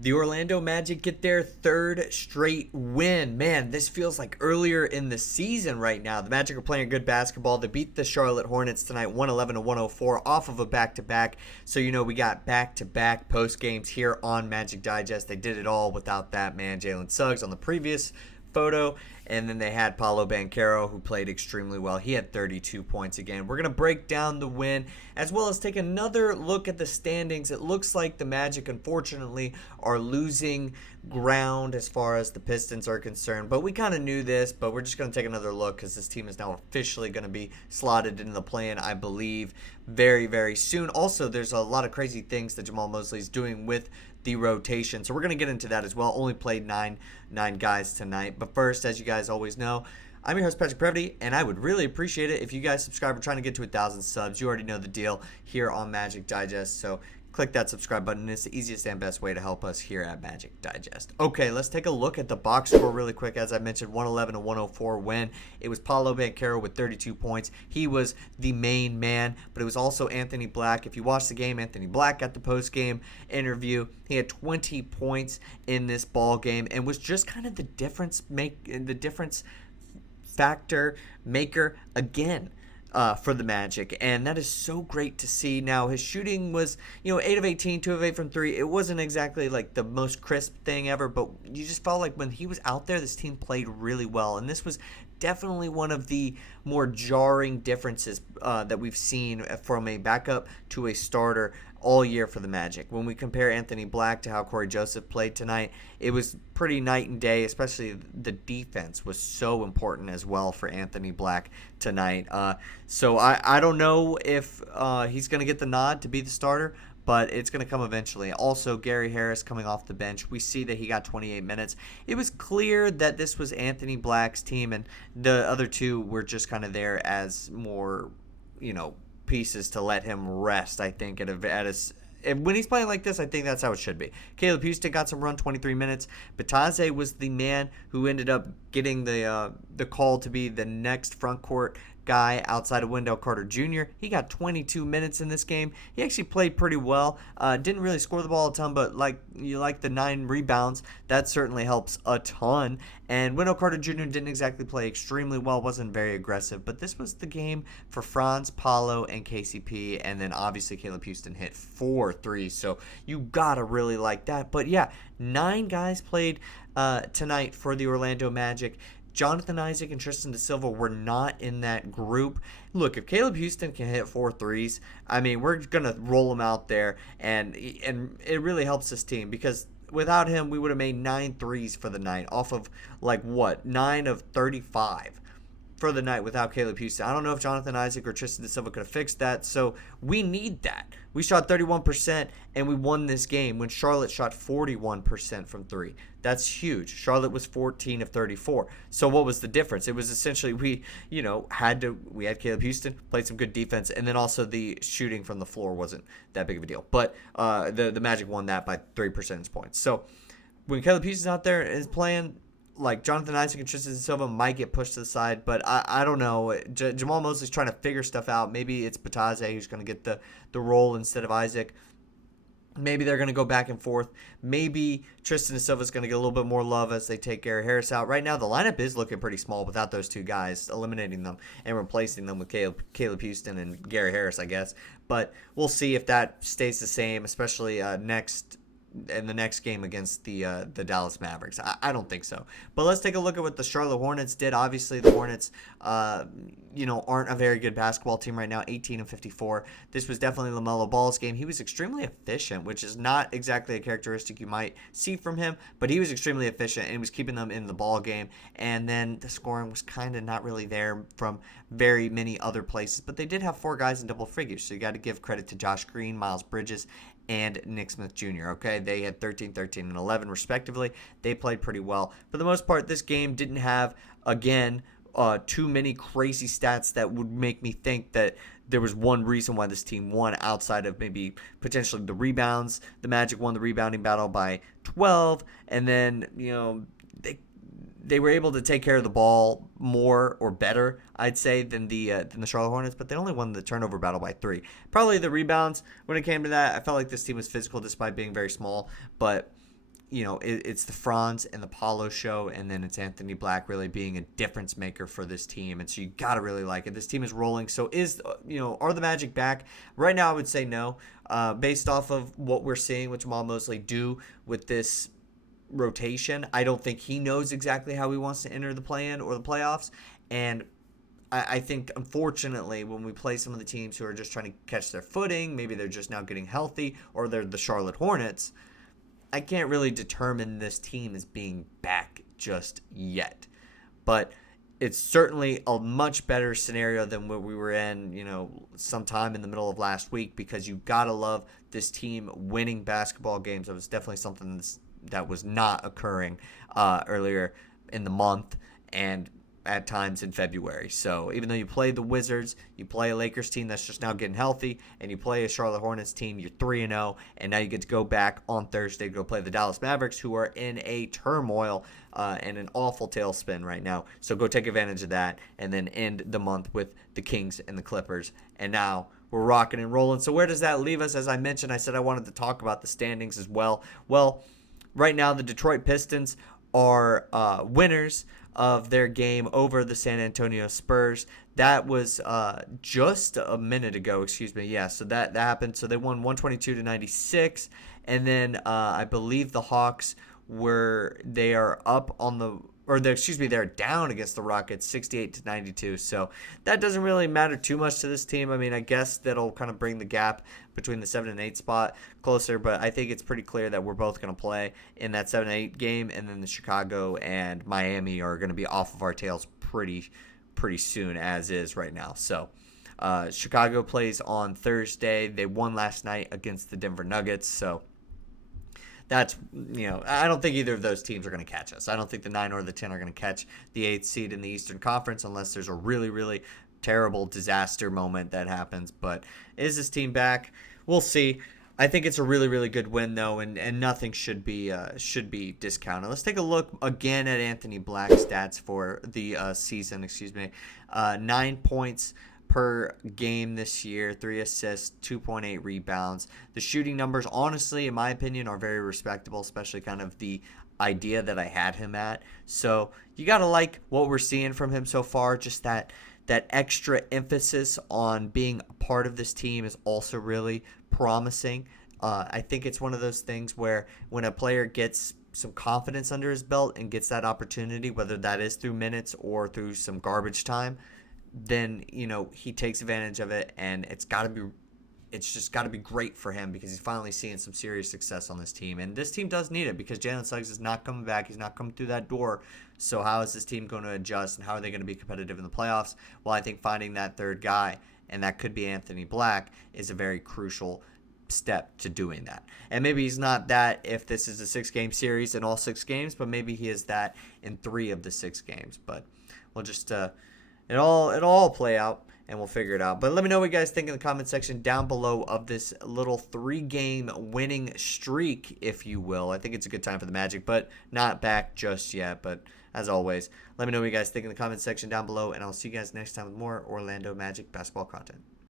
The Orlando Magic get their third straight win. Man, this feels like earlier in the season right now. The Magic are playing good basketball. They beat the Charlotte Hornets tonight 111 to 104 off of a back-to-back. So, we got back-to-back post games here on Magic Digest. They did it all without that man, Jalen Suggs, on the previous photo. And then they had Paolo Banchero, who played extremely well. He had 32 points again. We're going to break down the win, as well as take another look at the standings. It looks like the Magic, unfortunately, are losing ground as far as the Pistons are concerned. But we kind of knew this, but we're just going to take another look because this team is now officially going to be slotted into the play-in, I believe, very, very soon. Also, there's a lot of crazy things that Jamahl Mosley is doing with the rotation. So we're going to get into that as well. Only played nine guys tonight. But first, as you guys always know, I'm your host, Patrick Previty, and I would really appreciate it if you guys subscribe. We're trying to get to 1,000 subs. You already know the deal here on Magic Digest. So click that subscribe button. It's the easiest and best way to help us here at Magic Digest. Okay, let's take a look at the box score really quick. As I mentioned, 111 to 104 win. It was Paolo Banchero with 32 points. He was the main man, but it was also Anthony Black. If you watch the game, Anthony Black got the post-game interview. He had 20 points in this ball game and was just kind of the difference factor maker again. For the Magic, and that is so great to see. Now, his shooting was, 8 of 18, 2 of 8 from 3. It wasn't exactly like the most crisp thing ever, but you just felt like when he was out there, this team played really well, and this was definitely one of the more jarring differences that we've seen from a backup to a starter all year for the Magic. When we compare Anthony Black to how Corey Joseph played tonight, it was pretty night and day, especially the defense was so important as well for Anthony Black tonight. So I don't know if he's going to get the nod to be the starter, but it's going to come eventually. Also, Gary Harris coming off the bench. We see that he got 28 minutes. It was clear that this was Anthony Black's team, and the other two were just kind of there as more, pieces to let him rest, I think, when he's playing like this, I think that's how it should be. Caleb Houston got some run, 23 minutes. Bataze was the man who ended up getting the call to be the next front court guy outside of Wendell Carter Jr. He got 22 minutes in this game. He actually played pretty well. Didn't really score the ball a ton, but like the 9 rebounds, that certainly helps a ton. And Wendell Carter Jr. didn't exactly play extremely well, wasn't very aggressive, but this was the game for Franz, Paolo, and KCP, and then obviously Caleb Houston hit 4 threes, so you gotta really like that. But yeah, 9 guys played tonight for the Orlando Magic. Jonathan Isaac and Tristan Da Silva were not in that group. Look, if Caleb Houston can hit 4 threes, I mean, we're going to roll him out there, and it really helps this team because without him, we would have made 9 threes for the night off of, 9 of 35 for the night without Caleb Houston. I don't know if Jonathan Isaac or Tristan Da Silva could have fixed that, so we need that. We shot 31%, and we won this game when Charlotte shot 41% from 3. That's huge. Charlotte was 14 of 34. So what was the difference? It was essentially we had Caleb Houston, played some good defense, and then also the shooting from the floor wasn't that big of a deal. But the Magic won that by 3 percentage points. So when Caleb Houston's out there and is playing, like Jonathan Isaac and Tristan Da Silva might get pushed to the side, but I don't know. Jamahl Mosley's trying to figure stuff out. Maybe it's Bataze who's going to get the role instead of Isaac. Maybe they're going to go back and forth. Maybe Tristan Da Silva's going to get a little bit more love as they take Gary Harris out. Right now, the lineup is looking pretty small without those 2 guys, eliminating them and replacing them with Caleb Houston and Gary Harris, I guess. But we'll see if that stays the same, especially in the next game against the Dallas Mavericks. I don't think so. But let's take a look at what the Charlotte Hornets did. Obviously, the Hornets, aren't a very good basketball team right now, 18 and 54. This was definitely LaMelo Ball's game. He was extremely efficient, which is not exactly a characteristic you might see from him, but he was extremely efficient and was keeping them in the ball game. And then the scoring was kind of not really there from very many other places, but they did have 4 guys in double figures, so you got to give credit to Josh Green, Miles Bridges, and Nick Smith Jr., okay? They had 13, 13, and 11, respectively. They played pretty well. For the most part, this game didn't have, again, too many crazy stats that would make me think that there was one reason why this team won outside of maybe potentially the rebounds. The Magic won the rebounding battle by 12, and then, they were able to take care of the ball more or better, I'd say, than the Charlotte Hornets, but they only won the turnover battle by 3. Probably the rebounds, when it came to that, I felt like this team was physical despite being very small, but it's the Franz and the Paolo show, and then it's Anthony Black really being a difference maker for this team. And so you got to really like it. This team is rolling. So are the Magic back? Right now, I would say no. Based off of what we're seeing with Jamahl Mosley do with this rotation, I don't think he knows exactly how he wants to enter the play-in or the playoffs. And I think, unfortunately, when we play some of the teams who are just trying to catch their footing, maybe they're just now getting healthy, or they're the Charlotte Hornets, I can't really determine this team as being back just yet. But it's certainly a much better scenario than what we were in, sometime in the middle of last week, because you got to love this team winning basketball games. That was definitely something that was not occurring earlier in the month and at times in February. So even though you play the Wizards, you play a Lakers team that's just now getting healthy, and you play a Charlotte Hornets team, you're 3-0, and now you get to go back on Thursday to go play the Dallas Mavericks, who are in a turmoil and an awful tailspin right now. So go take advantage of that, and then end the month with the Kings and the Clippers. And now we're rocking and rolling. So where does that leave us? As I mentioned, I said I wanted to talk about the standings as well. Well, right now the Detroit Pistons are winners of their game over the San Antonio Spurs. That was just a minute ago, Yeah, so that happened. So they won 122-96. And then I believe the Hawks they're down against the Rockets 68-92. So that doesn't really matter too much to this team. I mean, I guess that'll kind of bring the gap between the 7 and 8 spot closer, but I think it's pretty clear that we're both going to play in that 7-8 game, and then the Chicago and Miami are going to be off of our tails pretty soon, as is right now. So Chicago plays on Thursday. They won last night against the Denver Nuggets, so that's, I don't think either of those teams are going to catch us. I don't think the 9 or the 10 are going to catch the 8th seed in the Eastern Conference unless there's a really, really terrible disaster moment that happens. But is this team back? We'll see. I think it's a really, really good win, though, and nothing should be discounted. Let's take a look again at Anthony Black's stats for the season. 9 points per game this year, 3 assists, 2.8 rebounds. The shooting numbers, honestly, in my opinion, are very respectable, especially kind of the idea that I had him at. So you got to like what we're seeing from him so far. Just that extra emphasis on being a part of this team is also really promising. I think it's one of those things where when a player gets some confidence under his belt and gets that opportunity, whether that is through minutes or through some garbage time, then he takes advantage of it, and it's just got to be great for him because he's finally seeing some serious success on this team. And this team does need it because Jalen Suggs is not coming back. He's not coming through that door. So how is this team going to adjust, and how are they going to be competitive in the playoffs? Well, I think finding that third guy, and that could be Anthony Black, is a very crucial step to doing that. And maybe he's not that if this is a 6-game series in all 6 games, but maybe he is that in 3 of the 6 games. But we'll just it'll all play out, and we'll figure it out. But let me know what you guys think in the comment section down below of this little 3-game winning streak, if you will. I think it's a good time for the Magic, but not back just yet. But as always, let me know what you guys think in the comment section down below, and I'll see you guys next time with more Orlando Magic basketball content.